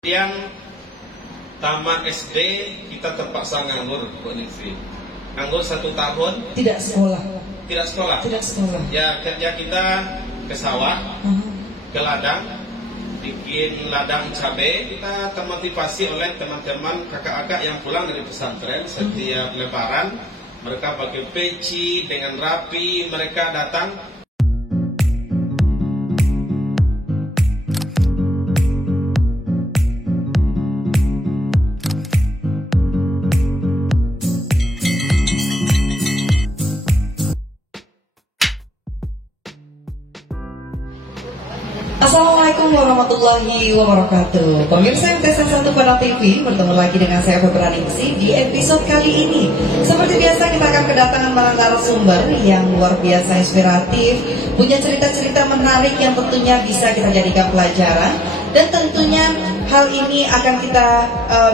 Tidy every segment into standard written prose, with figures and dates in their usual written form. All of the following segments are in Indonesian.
Yang tamat SD kita terpaksa nganggur, Bu Ningsih. Nganggur 1 tahun. Tidak sekolah. Tidak sekolah. Tidak sekolah. Ya kerja kita ke sawah, ke ladang, bikin ladang cabai. Kita termotivasi oleh teman-teman kakak-kakak yang pulang dari pesantren setiap Lebaran. Mereka pakai peci dengan rapi, mereka datang. Assalamualaikum warahmatullahi wabarakatuh. Pemirsa MTS 1 Padang TV, bertemu lagi dengan saya Febra Ningsih di episode kali ini. Seperti biasa kita akan kedatangan para narasumber yang luar biasa inspiratif, punya cerita-cerita menarik yang tentunya bisa kita jadikan pelajaran, dan tentunya hal ini akan kita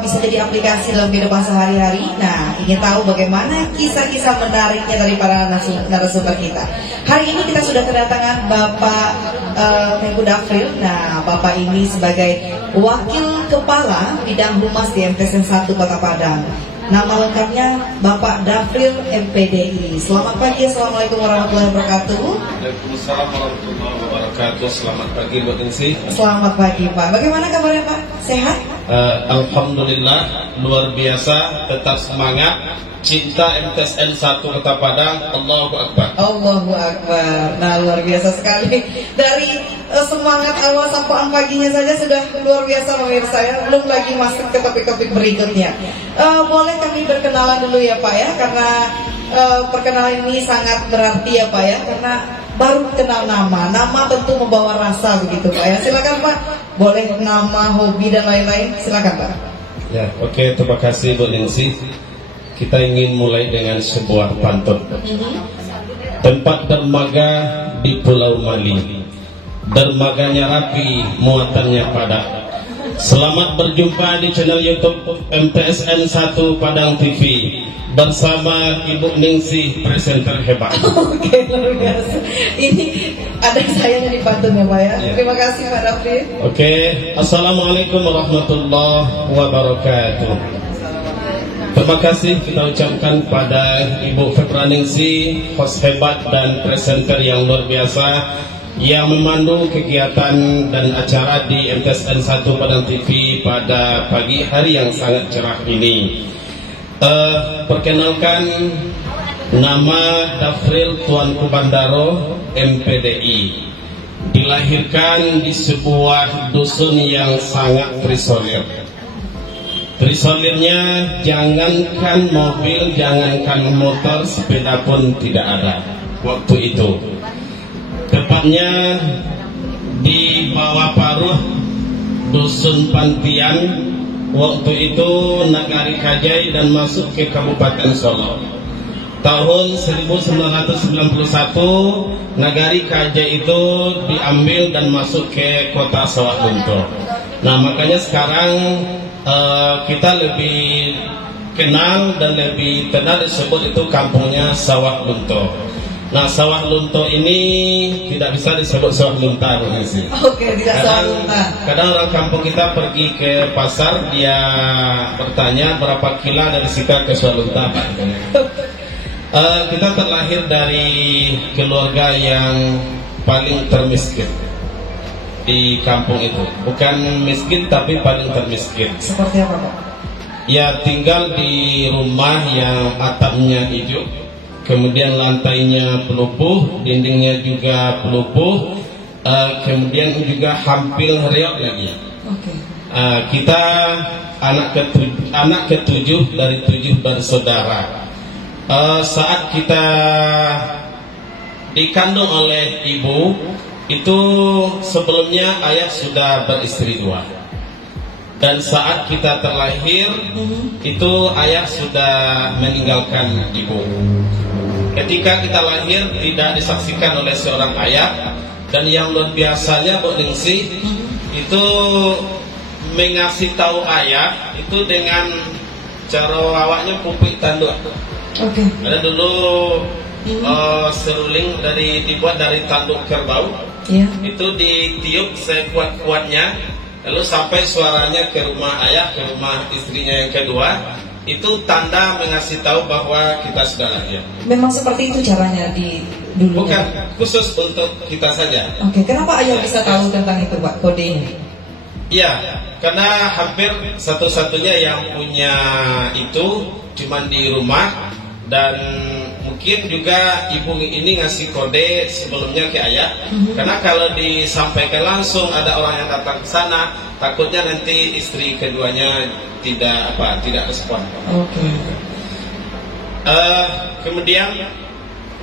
bisa jadi aplikasi dalam kehidupan sehari-hari. Nah, ingin tahu bagaimana kisah-kisah menariknya dari para narasumber kita. Hari ini kita sudah kedatangan Bapak Tengku Dafril. Nah, Bapak ini sebagai Wakil Kepala Bidang Humas di MTS 1 Kota Padang. Nama lengkapnya Bapak Dafril MPDI. Selamat pagi, Assalamualaikum warahmatullahi wabarakatuh. Waalaikumsalam warahmatullahi wabarakatuh. Selamat pagi, Bu Ningsih. Selamat pagi, Pak. Bagaimana kabarnya, Pak? Sehat? Alhamdulillah, luar biasa, tetap semangat. Cinta MTSN 1 Kota Padang. Allahu Akbar. Allahu Akbar. Nah, luar biasa sekali. Dari semangat awal sampaan paginya saja sudah luar biasa pemirsa ya. Belum lagi masuk ke topik-topik berikutnya. Boleh kami berkenalan dulu ya Pak ya, karena perkenalan ini sangat berarti ya Pak ya, karena baru kenal nama. Nama tentu membawa rasa begitu Pak ya. Silakan Pak. Boleh nama, hobi dan lain-lain. Silakan Pak. Ya, oke, terima kasih Bu Ningsih. Kita ingin mulai dengan sebuah pantun. Tempat dermaga di Pulau Mali, dermaganya rapi, muatannya padat. Selamat berjumpa di channel YouTube MTSN 1 Padang TV bersama Ibu Ningsih, presenter hebat. Oke, luar biasa. Ini ada sayangnya di pantun ya Pak ya. Terima kasih Pak Dafril. Oke, Assalamualaikum warahmatullahi wabarakatuh. Terima kasih kita ucapkan pada Ibu Febra Ningsih, host hebat dan presenter yang luar biasa yang memandu kegiatan dan acara di MTSN 1 Padang TV pada pagi hari yang sangat cerah ini. Perkenalkan, nama Dafril Tuanku Bandaro, MPDI. Dilahirkan di sebuah dusun yang sangat terisolir. Terisolirnya jangankan mobil, jangankan motor, sepeda pun tidak ada waktu itu. Tepatnya di bawah Paruh, Dusun Pantian, waktu itu Nagari Kajai dan masuk ke Kabupaten Solo. Tahun 1991 Nagari Kajai itu diambil dan masuk ke kota Sawah Lunto. Nah, makanya sekarang kita lebih kenal dan lebih kenal disebut itu kampungnya Sawah Lunto. Nah, Sawah Lunto ini tidak bisa disebut Sawah Lunta. Oke, tidak Sawah Lunta. Kadang orang kampung kita pergi ke pasar, dia bertanya berapa kilo dari Sika ke Sawah Lunta. Kita terlahir dari keluarga yang paling termiskin di kampung itu. Bukan miskin tapi paling termiskin. Seperti apa Pak? Ya, tinggal di rumah yang atapnya hijau, kemudian lantainya pelupuh, dindingnya juga pelupuh, kemudian juga hampir reok lagi. Kita anak ketujuh dari 7 bersaudara. Saat kita dikandung oleh ibu, itu sebelumnya ayah sudah beristri 2. Dan saat kita terlahir, itu ayah sudah meninggalkan ibu. Ketika kita lahir tidak disaksikan oleh seorang ayah. Dan yang luar biasanya Bu Ningsih, itu mengasih tahu ayah itu dengan cara awaknya pupik tanduk. Ada dulu seruling dibuat dari tanduk kerbau. Itu ditiup sekuat-kuatnya, lalu sampai suaranya ke rumah ayah, ke rumah istrinya yang kedua, itu tanda mengasih tahu bahwa kita sudah lahir. Memang seperti itu caranya di dulu? Bukan, khusus untuk kita saja. Oke, kenapa ayah bisa tahu tentang itu Pak, kodenya? Iya, karena hampir satu-satunya yang punya itu cuman di rumah, dan mungkin juga ibu ini ngasih kode sebelumnya ke ayah. Karena kalau disampaikan langsung ada orang yang datang ke sana, takutnya nanti istri keduanya tidak respon. Oke. Kemudian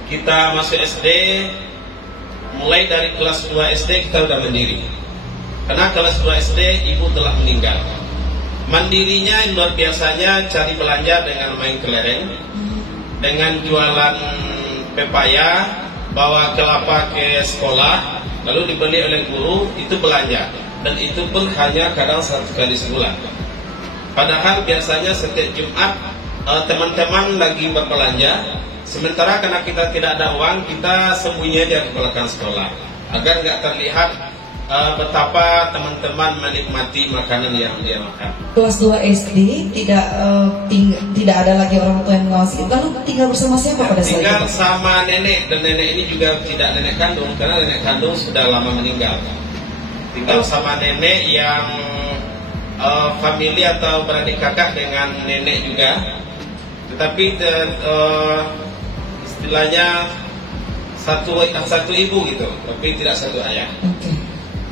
kita masuk SD, mulai dari kelas 2 SD kita udah mandiri. Karena kelas 2 SD ibu telah meninggal. Mandirinya luar biasanya, cari belanja dengan main kelereng, dengan jualan pepaya, bawa kelapa ke sekolah, lalu dibeli oleh guru, itu belanja. Dan itu pun hanya kadang 1 kali sebulan. Padahal biasanya setiap Jumat teman-teman lagi berbelanja, sementara karena kita tidak ada uang, kita sembunyi di belakang sekolah agar nggak terlihat betapa teman-teman menikmati makanan yang dia makan. Kelas 2 SD tidak ada lagi orang tua yang mengawasi. Lalu tinggal bersama siapa pada saat itu? Tinggal sama nenek, dan nenek ini juga tidak nenek kandung karena nenek kandung sudah lama meninggal. Tinggal sama nenek yang famili atau beradik kakak dengan nenek juga, tetapi istilahnya satu ibu gitu, tapi tidak satu ayah. Okay.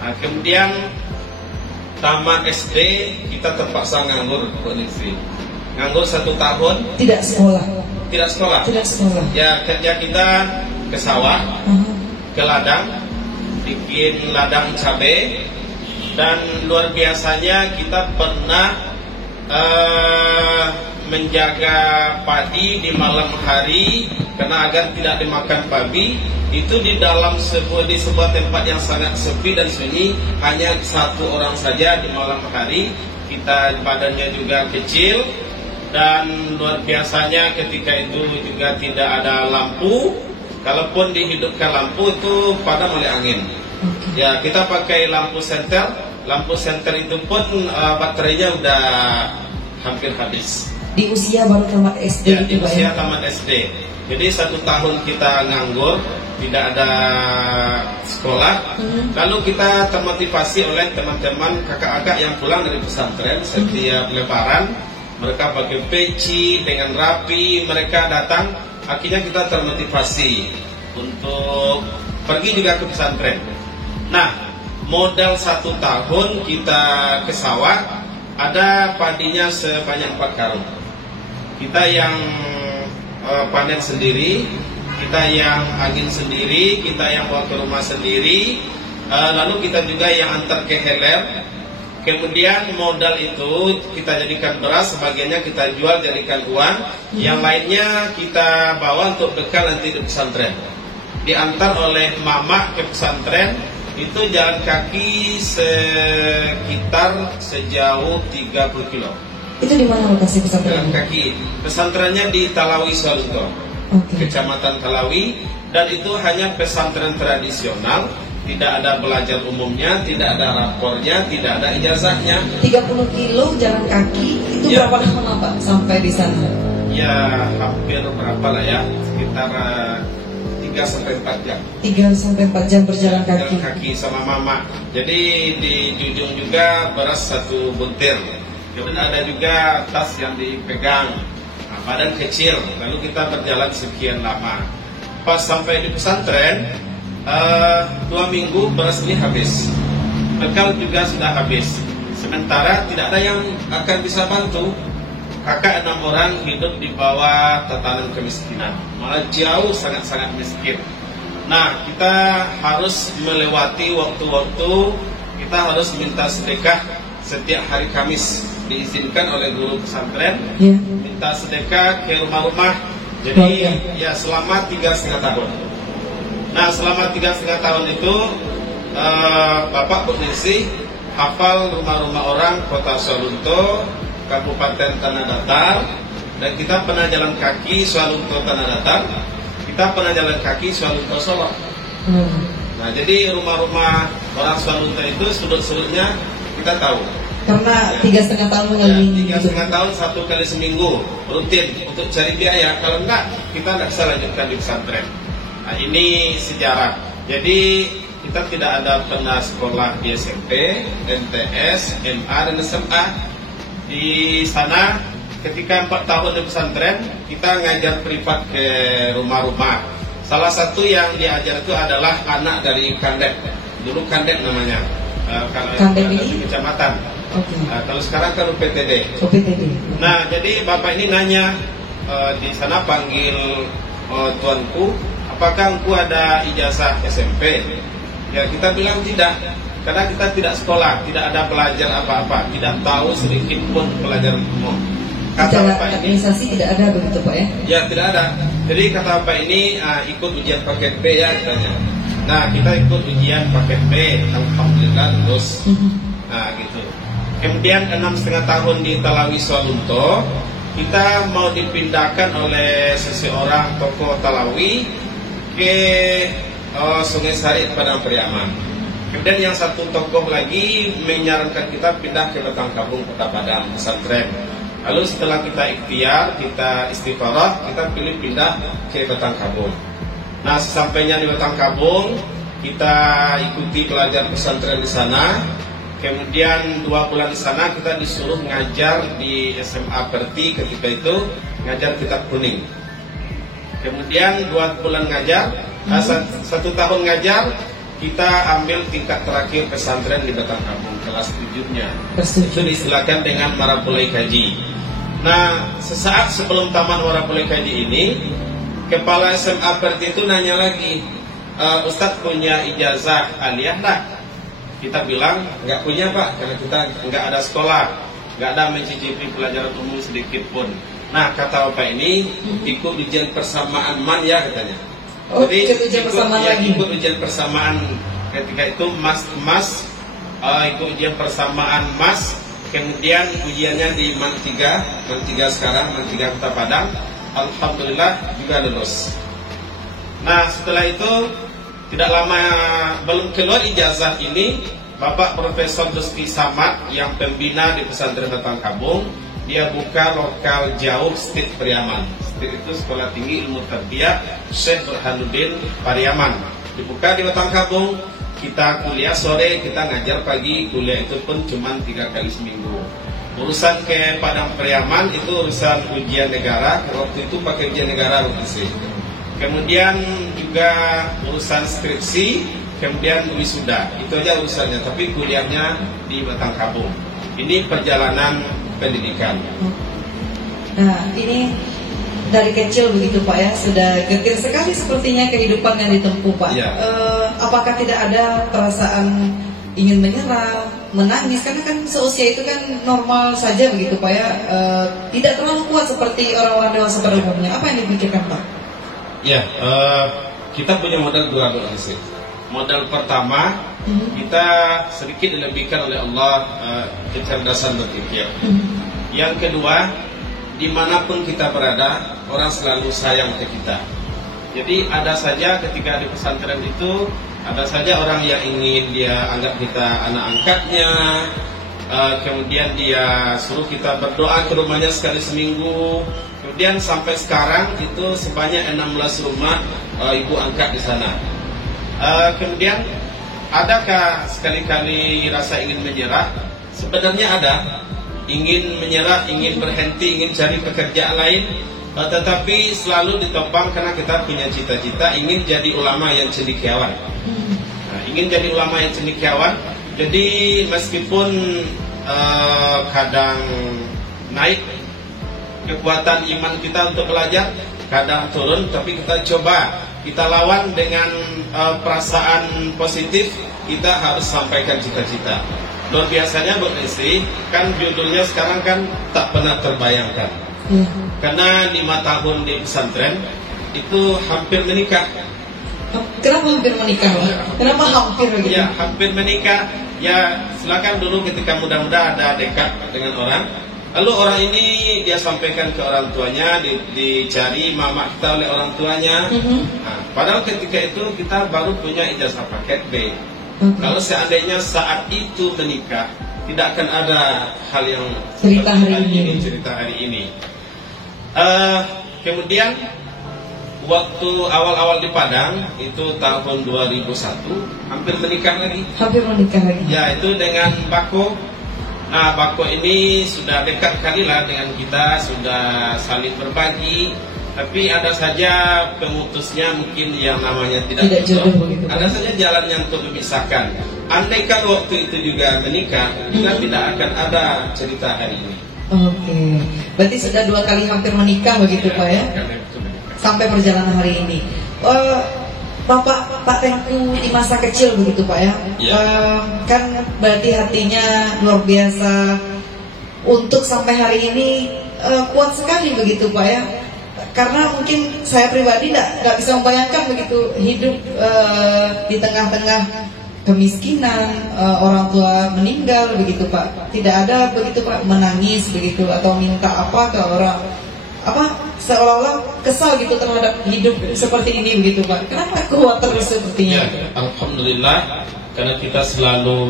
Nah, kemudian tamat SD kita terpaksa nganggur kondisi. Nganggur 1 tahun. Tidak sekolah. Tidak sekolah. Tidak sekolah. Ya, kerja kita ke sawah, ke ladang, bikin ladang cabai, dan luar biasanya kita pernah menjaga padi di malam hari karena agar tidak dimakan babi. Itu di dalam di sebuah tempat yang sangat sepi dan sunyi, hanya 1 orang saja di malam hari. Kita badannya juga kecil, dan luar biasanya ketika itu juga tidak ada lampu. Kalaupun dihidupkan lampu itu padam oleh angin. Ya, kita pakai lampu senter. Lampu senter itu pun baterainya udah hampir habis. Di usia baru tamat SD. Ya, di usia tamat SD. Jadi 1 tahun kita nganggur, tidak ada sekolah. Lalu kita termotivasi oleh teman-teman kakak-kakak yang pulang dari pesantren setiap lebaran. Mereka pakai peci dengan rapi, mereka datang. Akhirnya kita termotivasi untuk pergi juga ke pesantren. Nah, modal 1 tahun kita ke sawah, ada padinya sebanyak 4 karung. Kita yang panen sendiri, kita yang angin sendiri, kita yang bawa ke rumah sendiri, lalu kita juga yang antar ke heler. Kemudian modal itu kita jadikan beras, sebagiannya kita jual jadikan uang, yang lainnya kita bawa untuk bekal nanti di pesantren. Diantar oleh mama ke pesantren, itu jalan kaki sekitar sejauh 30 kilo. Itu di mana lokasi pesantren? Jalan kaki. Pesantrennya di Talawi Swalunto, Kecamatan Talawi, dan itu hanya pesantren tradisional, tidak ada belajar umumnya, tidak ada rapornya, tidak ada ijazahnya. 30 kilo jalan kaki, itu Ya. berapa lama Pak sampai di sana? Ya, hampir berapa lah ya, sekitar 3-4 jam. 3-4 jam berjalan Jalan kaki. kaki sama mama. Jadi di ujung juga beras 1 butir. Kemudian ada juga tas yang dipegang, badan kecil. Lalu kita berjalan sekian lama. Pas sampai di pesantren, 2 minggu beras ini habis. Bekal juga sudah habis. Sementara tidak ada yang akan bisa bantu. Kakak 6 orang hidup di bawah tatanan kemiskinan, malah jauh sangat-sangat miskin. Nah, kita harus melewati waktu-waktu, kita harus minta sedekah setiap hari Kamis, diizinkan oleh guru pesantren, minta sedekah ke rumah-rumah. Jadi ya selama 3,5 tahun. Nah, selama 3,5 tahun itu Bapak Bu Nesi hafal rumah-rumah orang Kota Swalunto, Kabupaten Tanah Datar, dan kita pernah jalan kaki Swalunto Tanah Datar, kita pernah jalan kaki Swalunto Solo. Nah, jadi rumah-rumah orang Swalunto itu sudut-sudutnya kita tahu. Karena 3,5 tahun mengalami 3,5 tahun 1 kali seminggu rutin untuk cari biaya. Kalau enggak, kita enggak bisa lanjutkan di pesantren. Nah, ini sejarah. Jadi kita tidak ada pernah sekolah di SMP, MTS, MA dan SMA. Di sana ketika 4 tahun di pesantren, kita ngajar privat ke rumah-rumah. Salah satu yang diajar itu adalah anak dari Kandek. Dulu Kandek namanya. Kandek ini kecamatan. Okay. Kalau sekarang kan UPTD. Nah, jadi bapak ini nanya di sana panggil tuanku, apakah engkau ada ijazah SMP? Ya kita bilang tidak, karena kita tidak sekolah, tidak ada belajar apa-apa, tidak tahu sedikit pun pelajaran umum. Kata bapak ini, administrasi tidak ada begitu Pak ya? Ya tidak ada. Jadi kata bapak ini ikut ujian paket B ya katanya. Nah kita ikut ujian paket B, alhamdulillah lulus. Nah gitu. Kemudian 6,5 tahun di Talawi Swalunto, kita mau dipindahkan oleh seseorang tokoh Talawi ke Sungai Sari Padang Pariaman. Kemudian yang satu tokoh lagi menyarankan kita pindah ke Batangkabung Kota Padang pesantren. Lalu setelah kita ikhtiar, kita istikharah, kita pilih pindah ke Batangkabung. Nah sesampainya di Batangkabung, kita ikuti pelajaran pesantren di sana. Kemudian 2 bulan di sana kita disuruh ngajar di SMA Perti ketika itu, ngajar kitab kuning. Kemudian 2 bulan ngajar, 1 tahun ngajar, kita ambil tingkat terakhir pesantren di Batangkabung, kelas 7-nya. Itu diistilahkan dengan Marapulai Kaji. Nah, sesaat sebelum Taman Marapulai Kaji ini, kepala SMA Perti itu nanya lagi, Ustadz punya ijazah aliyah enggak? Kita bilang nggak punya Pak, karena kita nggak ada sekolah, nggak ada mencicipi pelajaran umum sedikit pun. Nah kata Bapak ini ikut ujian persamaan MAN ya katanya. Jadi ikut ujian persamaan ketika itu mas ikut ujian persamaan mas. Kemudian ujiannya di MAN 3 sekarang, MAN 3 Kota Padang. Alhamdulillah juga lulus. Nah setelah itu tidak lama belum keluar ijazah ini, Bapak Profesor Dusti Samad yang pembina di pesantren Batangkabung, dia buka lokal jauh STIT Pariaman. STIT itu Sekolah Tinggi Ilmu Tarbiyah Syekh Burhanuddin Pariaman. Dibuka di Batangkabung, kita kuliah sore, kita ngajar pagi, kuliah itu pun cuma 3 kali seminggu. Urusan ke Padang Pariaman itu urusan ujian negara, waktu itu pakai ujian negara UTC. Kemudian juga urusan skripsi, kemudian wisuda. Itu aja urusannya, tapi kuliahnya di Batangkabung. Ini perjalanan pendidikan. Nah, ini dari kecil begitu Pak ya, sudah getir sekali sepertinya kehidupan yang ditempuh Pak. Ya. Apakah tidak ada perasaan ingin menyerah, menangis? Karena kan seusia itu kan normal saja begitu Pak ya, tidak terlalu kuat seperti orang-orang dewasa pada umumnya. Apa yang dipikirkan Pak? Ya, kita punya modal 2 sih. Modal pertama, kita sedikit dilebihkan oleh Allah kecerdasan berpikir. Yang kedua, dimanapun kita berada, orang selalu sayang ke kita. Jadi ada saja ketika di pesantren itu, ada saja orang yang ingin dia anggap kita anak angkatnya. Kemudian dia suruh kita berdoa ke rumahnya sekali seminggu. Kemudian sampai sekarang itu sebanyak 16 rumah ibu angkat di sana. Kemudian adakah sekali-kali rasa ingin menyerah? Sebenarnya ada. Ingin menyerah, ingin berhenti, ingin cari pekerjaan lain, tetapi selalu ditopang karena kita punya cita-cita ingin jadi ulama yang cendekiawan. Ingin jadi ulama yang cendekiawan. Jadi meskipun kadang naik kekuatan iman kita untuk belajar, kadang turun, tapi kita coba, kita lawan dengan perasaan positif. Kita harus sampaikan cita-cita. Luar biasanya Bu Desi, kan judulnya sekarang kan tak pernah terbayangkan. Karena 5 tahun di pesantren itu hampir menikah. Kenapa hampir menikah? Kenapa hampir begitu? Ya, hampir menikah. Ya, silakan dulu ketika muda-muda ada dekat dengan orang. Lalu orang ini dia sampaikan ke orang tuanya, dicari mama kita oleh orang tuanya. Nah, padahal ketika itu kita baru punya ijazah paket B. Kalau seandainya saat itu menikah, tidak akan ada hal yang cerita hari ini. Cerita hari ini. Kemudian waktu awal-awal di Padang itu tahun 2001 hampir menikah lagi. Ya, itu dengan Bako. Nah, Bako ini sudah dekat kali lah dengan kita, sudah saling berbagi. Tapi ada saja pemutusnya mungkin yang namanya tidak jodoh begitu. Ada saja jalannya untuk memisahkan. Andaikan waktu itu juga menikah, kita tidak akan ada cerita hari ini. Oke, berarti sudah 2 kali hampir menikah begitu Pak ya? Sampai perjalanan hari ini. Pak Tengku di masa kecil begitu Pak ya? Kan berarti hatinya luar biasa untuk sampai hari ini kuat sekali begitu Pak ya? Karena mungkin saya pribadi nggak bisa membayangkan begitu hidup di tengah-tengah kemiskinan, orang tua meninggal begitu Pak. Tidak ada begitu Pak menangis begitu atau minta apa ke orang, seolah-olah kesal gitu terhadap hidup seperti ini begitu Pak. Kenapa kuat terus sepertinya? Ya, alhamdulillah, karena kita selalu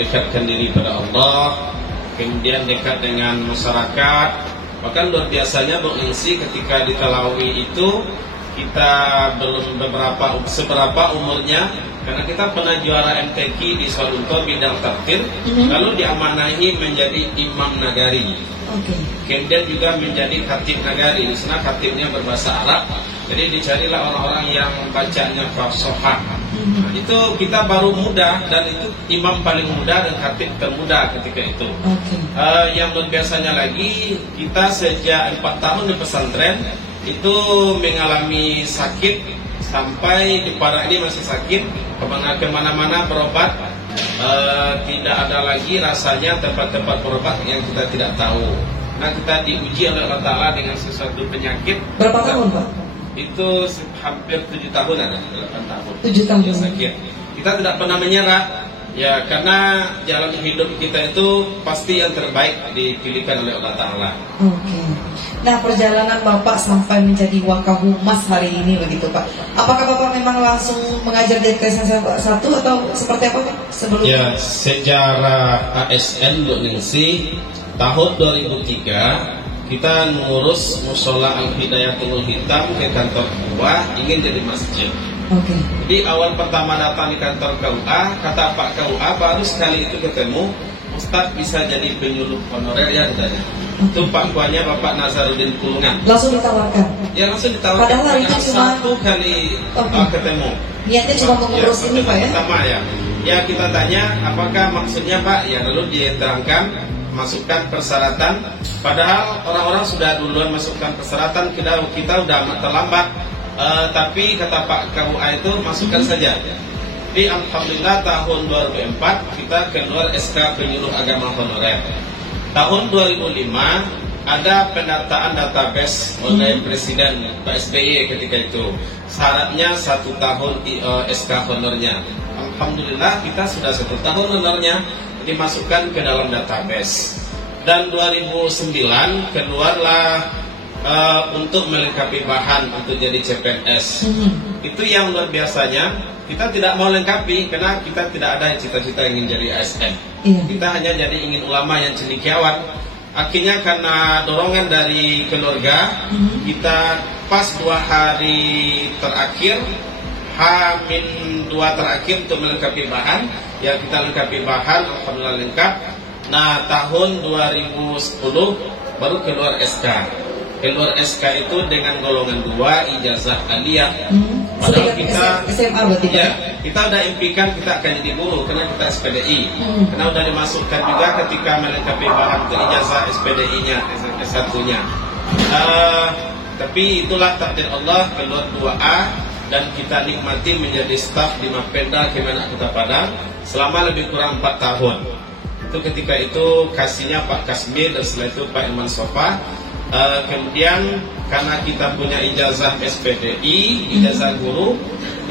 dekatkan diri pada Allah, kemudian dekat dengan masyarakat. Bahkan luar biasanya Bung Insi ketika di Talawi itu kita belum seberapa umurnya, karena kita pernah juara MTQ di Swalunto bidang takfir, lalu diamanahi menjadi imam nagari. Kemudian juga menjadi khatib nagari. Di sana khatibnya berbahasa Arab, jadi dicarilah orang-orang yang bacanya fasihah. Nah, itu kita baru muda dan itu imam paling muda dan khatib termuda ketika itu. Yang luar biasanya lagi, kita sejak 4 tahun di pesantren itu mengalami sakit sampai di Padang ini masih sakit, kemana-mana berobat, tidak ada lagi rasanya tempat-tempat berobat yang kita tidak tahu. Nah, kita diuji oleh Allah Ta'ala dengan sesuatu penyakit. Berapa tahun Pak? Itu hampir 7 tahun ada, 8 tahun. 7 tahun. Ya, sakit. Kita tidak pernah menyerah. Ya, karena jalan hidup kita itu pasti yang terbaik dipilihkan oleh Allah Ta'ala. Nah, perjalanan Bapak sampai menjadi Wakahumas hari ini begitu Pak. Apakah Bapak memang langsung mengajar di KSN 1 atau seperti apa Pak sebelumnya? Ya, sejarah ASN Buk Ningsih tahun 2003 kita ngurus Musola Al-Hidayatul Hitam ke kantor KUA, ingin jadi masjid. Jadi awal pertama datang di kantor KUA, kata Pak KUA baru sekali itu ketemu, Ustadz bisa jadi penyuluh honorer ya katanya. Itu Pak KUA-nya Bapak Nazaruddin Kulungan. Langsung ditawarkan? Ya, langsung ditawarkan. Padahal itu cuma 1 kali ketemu. Niatnya cuma mengurus ini Pak ya? Pertama ya. Ya, kita tanya apakah maksudnya Pak, ya lalu dia terangkan, masukkan persyaratan. Padahal orang-orang sudah duluan masukkan persyaratan, kita udah amat terlambat. Tapi kata Pak KUA itu masukkan saja. Di alhamdulillah tahun 2004 kita keluar SK penyuluh agama honorer. Tahun 2005 ada pendataan database oleh Presiden Pak SBY ketika itu. Syaratnya 1 tahun SK honornya. Alhamdulillah kita sudah 1 tahun honornya dimasukkan ke dalam database. Dan 2009 keluarlah untuk melengkapi bahan untuk jadi CPNS. Itu yang luar biasanya. Kita tidak mau lengkapi karena kita tidak ada cita-cita ingin jadi ASN. Kita hanya jadi ingin ulama yang cendekiawan. Akhirnya karena dorongan dari keluarga, kita pas 2 hari terakhir, H-2 terakhir untuk melengkapi bahan, ya kita lengkapi bahan, alhamdulillah lengkap. Nah, tahun 2010 baru keluar SK. Keluar SK itu dengan golongan 2 ijazah aliyah. Padahal kita SMA berarti ya, kita udah impikan kita akan jadi guru karena kita SPDI. Karena udah dimasukkan juga ketika melengkapi bahan untuk ijazah SPDI-nya, S1-nya. Tapi itulah takdir Allah, keluar 2A dan kita nikmati menjadi staf di Mapenda Kemenak Kota Padang selama lebih kurang 4 tahun. Itu ketika itu kasihnya Pak Kasmir dan setelah itu Pak Iman Sofa. Kemudian karena kita punya ijazah SPDI, ijazah guru,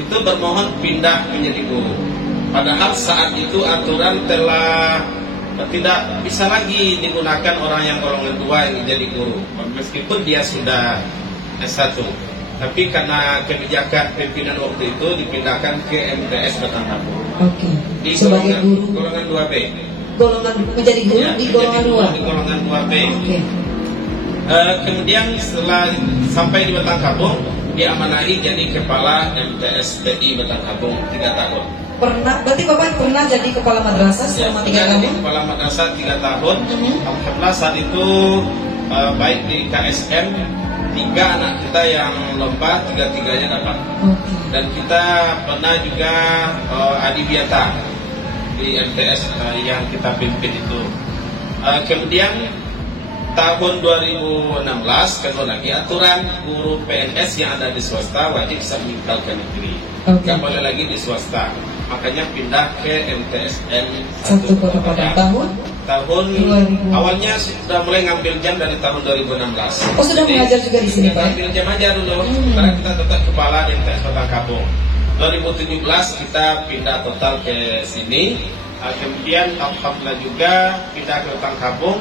itu bermohon pindah menjadi guru. Padahal saat itu aturan telah tidak bisa lagi digunakan orang yang golongan 2 yang jadi guru, meskipun dia sudah S1. Tapi karena kebijakan pimpinan waktu itu dipindahkan ke MTS Batanghapur. Di sebagai guru golongan 2B. golongan menjadi guru ya, di golongan 2. Di golongan 2B. Oke. Kemudian setelah sampai di Batangkabung, diamanahi jadi kepala MTS TI Batangkabung 3 tahun. Berarti Bapak pernah jadi kepala madrasah selama 3 tahun? Jadi kepala madrasah 3 tahun. Alhamdulillah saat itu baik di KSM 3 anak kita yang lomba 3-3-nya dapat. Dan kita pernah juga adibiata di MTS yang kita pimpin itu. Kemudian tahun 2016 kedua lagi aturan guru PNS yang ada di swasta wajib sertifikat ke negeri. Nggak boleh lagi di swasta. Makanya pindah ke MTSN 1 Kota Padang tahun 2000. Awalnya sudah mulai ngambil jam dari tahun 2016. Oh, sudah mengajar juga di sini, Pak? Ngambil jam aja dulu. Karena kita tetap kepala di MTS Batangkabung. 2017 kita pindah total ke sini. Kemudian alhamdulillah juga pindah ke Batangkabung.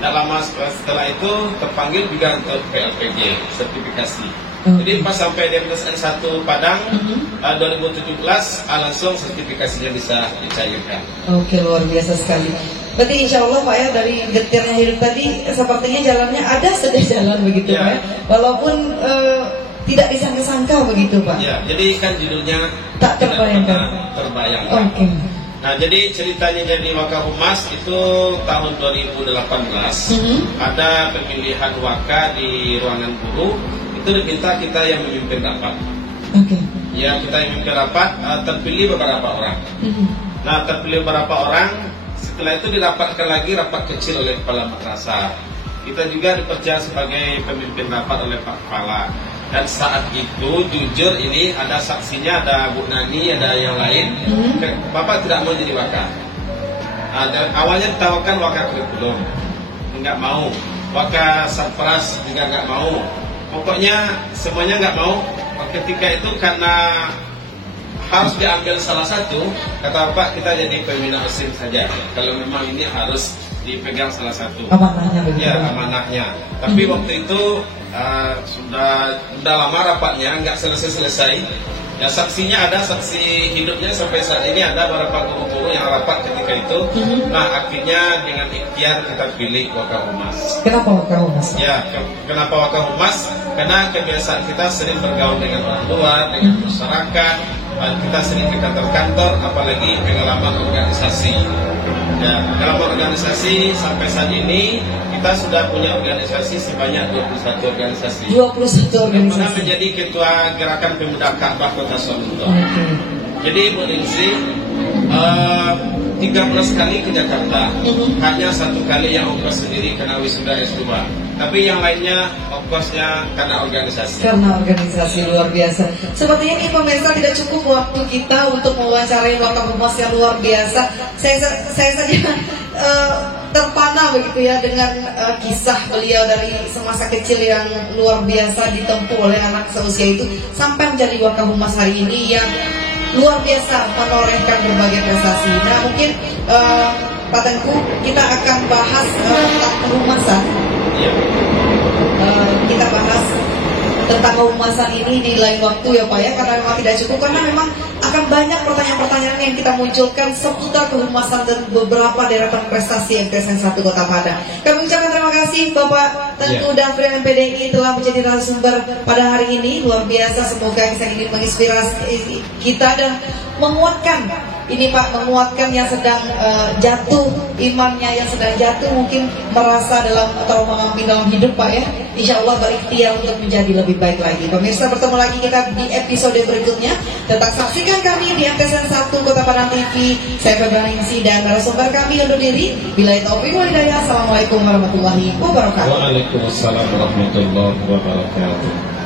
Tidak lama setelah itu terpanggil juga untuk PLPG sertifikasi. Jadi pas sampai di MTSN 1 Padang 2017 langsung sertifikasinya bisa dicairkan. Oke, luar biasa sekali. Berarti insya Allah Pak ya, dari getirnya hidup tadi sepertinya jalannya ada sudah jalan begitu ya. Pak ya. Walaupun tidak disangka-sangka begitu Pak. Ya, jadi kan judulnya tak terbayangkan. Oke. Nah, jadi ceritanya jadi Wakahumas itu tahun 2018 ada pemilihan waka di ruangan guru. Itu diminta kita yang memimpin rapat. Ya, kita yang memimpin rapat, terpilih beberapa orang. Nah, terpilih beberapa orang. Setelah itu dirapatkan lagi rapat kecil oleh kepala madrasah. Kita juga dipercaya sebagai pemimpin rapat oleh Pak Kepala. Dan saat itu jujur ini ada saksinya, ada Bu Nani, ada yang lain. Bapak tidak mau jadi waka. Awalnya ditawarkan waka kurikulum, nggak mau. Waka sarpras juga nggak mau. Pokoknya semuanya nggak mau. Ketika itu karena harus diambil salah satu, kata Bapak kita jadi pembina OSIM saja. Kalau memang ini harus dipegang salah satu. Amanahnya begitu. Ya, amanahnya. Tapi waktu itu sudah lama rapatnya, nggak selesai. Ya, saksinya ada, saksi hidupnya sampai saat ini ada beberapa guru-guru yang rapat ketika itu. Nah, akhirnya dengan ikhtiar kita pilih Wakahumas. Kenapa Wakahumas? Ya, kenapa Wakahumas? Karena kebiasaan kita sering bergaul dengan orang luar, dengan masyarakat. Kita sering ke kantor-kantor, apalagi pengalaman organisasi. Ya, pengalaman organisasi sampai saat ini kita sudah punya organisasi sebanyak 21 organisasi. 21 organisasi. Mana menjadi ketua gerakan pemuda Ka'bah Kota Solo. Jadi Bu Ningsi 13 kali ke Jakarta, hanya 1 kali yang ongkos sendiri karena wisuda S2. Tapi yang lainnya ongkosnya karena organisasi. Karena organisasi luar biasa. Sepertinya ini pemirsa tidak cukup waktu kita untuk mewawancarai Wakahumas yang luar biasa. Saya saja terpana begitu ya dengan kisah beliau dari semasa kecil yang luar biasa ditempuh oleh anak seusia itu sampai menjadi Wakahumas hari ini yang luar biasa menorehkan berbagai prestasi. Nah, mungkin Pak Tengku kita akan bahas tentang kehumasan. Kita bahas tentang kehumasan ini di lain waktu ya Pak ya, karena memang tidak cukup, karena memang akan banyak pertanyaan-pertanyaan yang kita munculkan seputar kehumasan dan beberapa deretan prestasi MTSN 1 Kota Padang. Kami ucapkan terima kasih Bapak Tengku Dafri MPDI telah menjadi narasumber pada hari ini. Luar biasa, semoga kisah ini menginspirasi kita dan menguatkan ini Pak, menguatkan yang sedang jatuh imannya, yang sedang jatuh mungkin merasa dalam trauma dalam hidup Pak ya. Insya Allah berikhtiar untuk menjadi lebih baik lagi. Pemirsa, bertemu lagi kita di episode berikutnya. Tetap saksikan kami di MTSN 1 Kota Padang TV. Saya Febrani Ningsi dan narasumber kami undur diri. Billahi taufiq wal hidayah. Assalamualaikum warahmatullahi wabarakatuh. Waalaikumsalam warahmatullahi wabarakatuh.